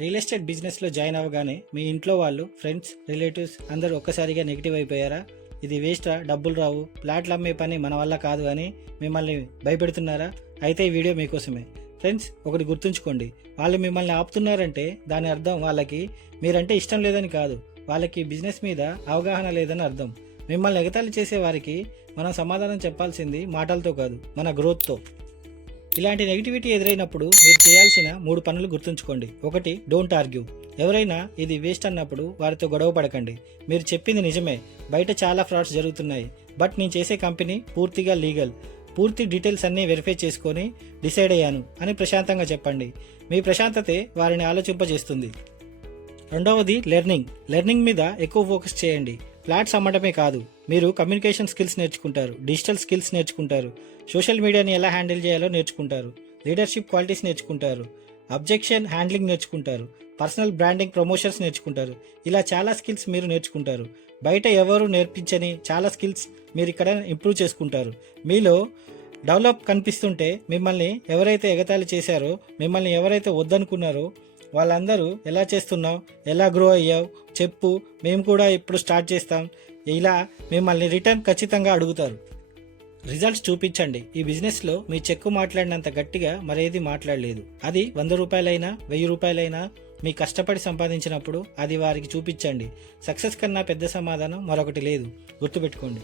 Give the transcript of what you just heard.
Real estate బిజినెస్లో join అవ్వగానే మీ ఇంట్లో వాళ్ళు, ఫ్రెండ్స్, రిలేటివ్స్ అందరూ ఒక్కసారిగా నెగిటివ్ అయిపోయారా? ఇది వేస్ట్రా, డబ్బులు రావు, ప్లాట్లు అమ్మే పని మన వల్ల కాదు అని మిమ్మల్ని భయపెడుతున్నారా? అయితే ఈ వీడియో మీకోసమే. ఫ్రెండ్స్, ఒకటి గుర్తుంచుకోండి, వాళ్ళు మిమ్మల్ని ఆపుతున్నారంటే దాని అర్థం వాళ్ళకి మీరంటే ఇష్టం లేదని కాదు, వాళ్ళకి బిజినెస్ మీద అవగాహన లేదని అర్థం. మిమ్మల్ని ఎగతాళి చేసే వారికి మనం సమాధానం చెప్పాల్సింది మాటలతో కాదు, మన గ్రోత్తో. ఇలాంటి నెగిటివిటీ ఎదురైనప్పుడు మీరు చేయాల్సిన 3 పనులు గుర్తుంచుకోండి. 1, డోంట్ ఆర్గ్యూ. ఎవరైనా ఇది వేస్ట్ అన్నప్పుడు వారితో గొడవ పడకండి. మీరు చెప్పింది నిజమే, బయట చాలా ఫ్రాడ్స్ జరుగుతున్నాయి, బట్ నేను చేసే కంపెనీ పూర్తిగా లీగల్, పూర్తి డీటెయిల్స్ అన్నీ వెరిఫై చేసుకొని డిసైడ్ అయ్యాను అని ప్రశాంతంగా చెప్పండి. మీ ప్రశాంతతే వారిని ఆలోచింపజేస్తుంది. 2వది లెర్నింగ్ మీద ఎక్కువ ఫోకస్ చేయండి. ఫ్లాట్స్ అమ్మడమే కాదు, మీరు కమ్యూనికేషన్ స్కిల్స్ నేర్చుకుంటారు, డిజిటల్ స్కిల్స్ నేర్చుకుంటారు, సోషల్ మీడియాని ఎలా హ్యాండిల్ చేయాలో నేర్చుకుంటారు, లీడర్షిప్ క్వాలిటీస్ నేర్చుకుంటారు, అబ్జెక్షన్ హ్యాండ్లింగ్ నేర్చుకుంటారు, పర్సనల్ బ్రాండింగ్, ప్రమోషన్స్ నేర్చుకుంటారు. ఇలా చాలా స్కిల్స్ మీరు నేర్చుకుంటారు. బయట ఎవరు నేర్పించని చాలా స్కిల్స్ మీరు ఇక్కడ ఇంప్రూవ్ చేసుకుంటారు. మీలో డెవలప్ కనిపిస్తుంటే మిమ్మల్ని ఎవరైతే ఎగతాళి చేశారో, మిమ్మల్ని ఎవరైతే వద్దనుకున్నారో వాళ్ళందరూ ఎలా చేస్తున్నావు, ఎలా గ్రో అయ్యావు చెప్పు, మేము కూడా ఇప్పుడు స్టార్ట్ చేస్తాం, ఇలా మిమ్మల్ని రిటర్న్ ఖచ్చితంగా అడుగుతారు. రిజల్ట్స్ చూపించండి. ఈ బిజినెస్లో మీ చెక్కు మాట్లాడినంత గట్టిగా మరేది మాట్లాడలేదు. అది 100 రూపాయలైనా 1000 రూపాయలైనా మీ కష్టపడి సంపాదించినప్పుడు అది వారికి చూపించండి. సక్సెస్ కన్నా పెద్ద సమాధానం మరొకటి లేదు. గుర్తుపెట్టుకోండి.